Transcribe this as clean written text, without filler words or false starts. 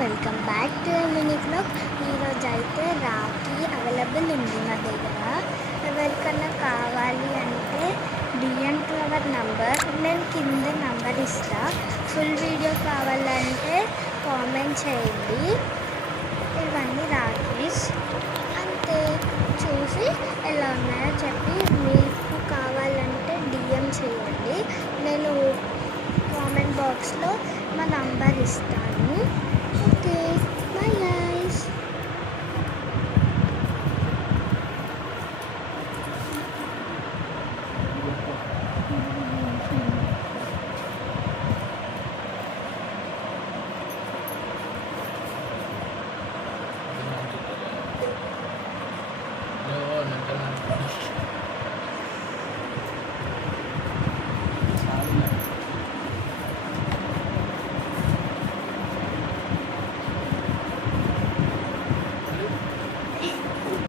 Welcome back to mini blog. ఈరోజు అయితే Rakhi available ఉంది మా దగ్గర. ఎవరికన్నా కావాలి అంటే డిఎం టు అవర్ నంబర్, నేను కింద నంబర్ ఇస్తా. ఫుల్ వీడియో కావాలంటే కామెంట్ చేయండి. ఇవన్నీ రాఖీస్ అంతే, చూసి ఎలా ఉన్నాయో చెప్పి మీకు కావాలంటే డిఎం చేయండి. నేను కామెంట్ బాక్స్లో మా నంబర్ ఇస్తాను.